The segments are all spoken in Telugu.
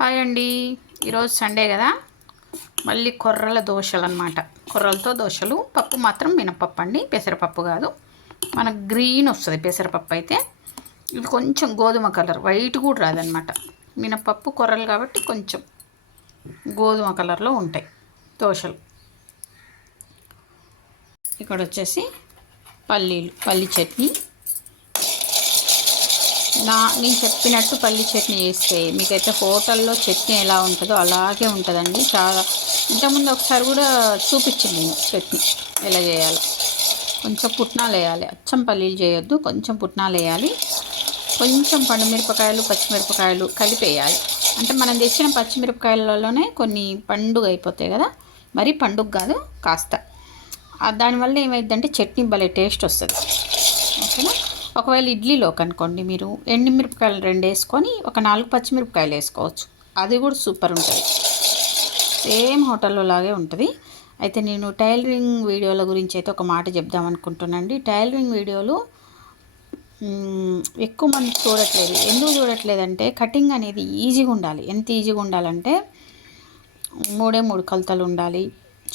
హాయ్ అండి. ఈరోజు సండే కదా, మళ్ళీ కొర్రల దోశలు అనమాట. కొర్రలతో దోశలు. పప్పు మాత్రం మినపప్పు అండి, పెసరపప్పు కాదు. మనకు గ్రీన్ వస్తుంది పెసరపప్పు అయితే. ఇది కొంచెం గోధుమ కలర్, వైట్ కూడా రాదనమాట. మినపప్పు కొర్రలు కాబట్టి కొంచెం గోధుమ కలర్లో ఉంటాయి దోశలు. ఇక్కడ వచ్చేసి పల్లి చట్నీ. నేను చెప్పినట్టు పల్లి చట్నీ చేస్తే మీకైతే హోటల్లో చట్నీ ఎలా ఉంటుందో అలాగే ఉంటుందండి. చాలా ఇంతకుముందు ఒకసారి కూడా చూపించింది నేను చట్నీ ఎలా చేయాలో. కొంచెం పుట్నాలు వేయాలి, అచ్చం పల్లీలు చేయొద్దు, కొంచెం పుట్నాలు వేయాలి, కొంచెం పండుమిరపకాయలు పచ్చిమిరపకాయలు కలిపేయాలి. అంటే మనం తెచ్చిన పచ్చిమిరపకాయలలోనే కొన్ని పండుగ అయిపోతాయి కదా, మరి పండుగ కాదు కాస్త. దానివల్ల ఏమైందంటే చట్నీ భలే టేస్ట్ వస్తుంది. ఓకేనా. ఒకవేళ ఇడ్లీలోకి అనుకోండి, మీరు ఎండుమిరపకాయలు 2 వేసుకొని ఒక 4 పచ్చిమిరపకాయలు వేసుకోవచ్చు. అది కూడా సూపర్ ఉంటుంది, సేమ్ హోటల్లో లాగే ఉంటుంది. అయితే నేను టైలరింగ్ వీడియోల గురించి అయితే ఒక మాట చెప్దాం అనుకుంటున్నానండి. టైలరింగ్ వీడియోలు ఎక్కువ మంది చూడట్లేదు. ఎందుకు చూడట్లేదంటే కటింగ్ అనేది ఈజీగా ఉండాలి. ఎంత ఈజీగా ఉండాలంటే 3 కొలతలు ఉండాలి.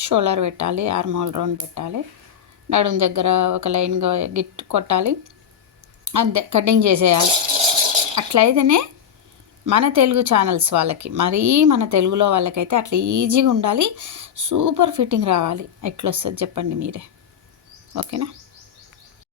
షోల్డర్ పెట్టాలి, ఆర్మోల్ రౌండ్ పెట్టాలి, నడుము దగ్గర ఒక లైన్గా కొట్టాలి, అంతే కటింగ్ చేసేయాలి. అట్లయితేనే మన తెలుగు ఛానల్స్ వాళ్ళకి, మరీ మన తెలుగులో వాళ్ళకైతే అట్లా ఈజీగా ఉండాలి, సూపర్ ఫిట్టింగ్ రావాలి. ఎట్లా వస్తుంది చెప్పండి మీరే. ఓకేనా.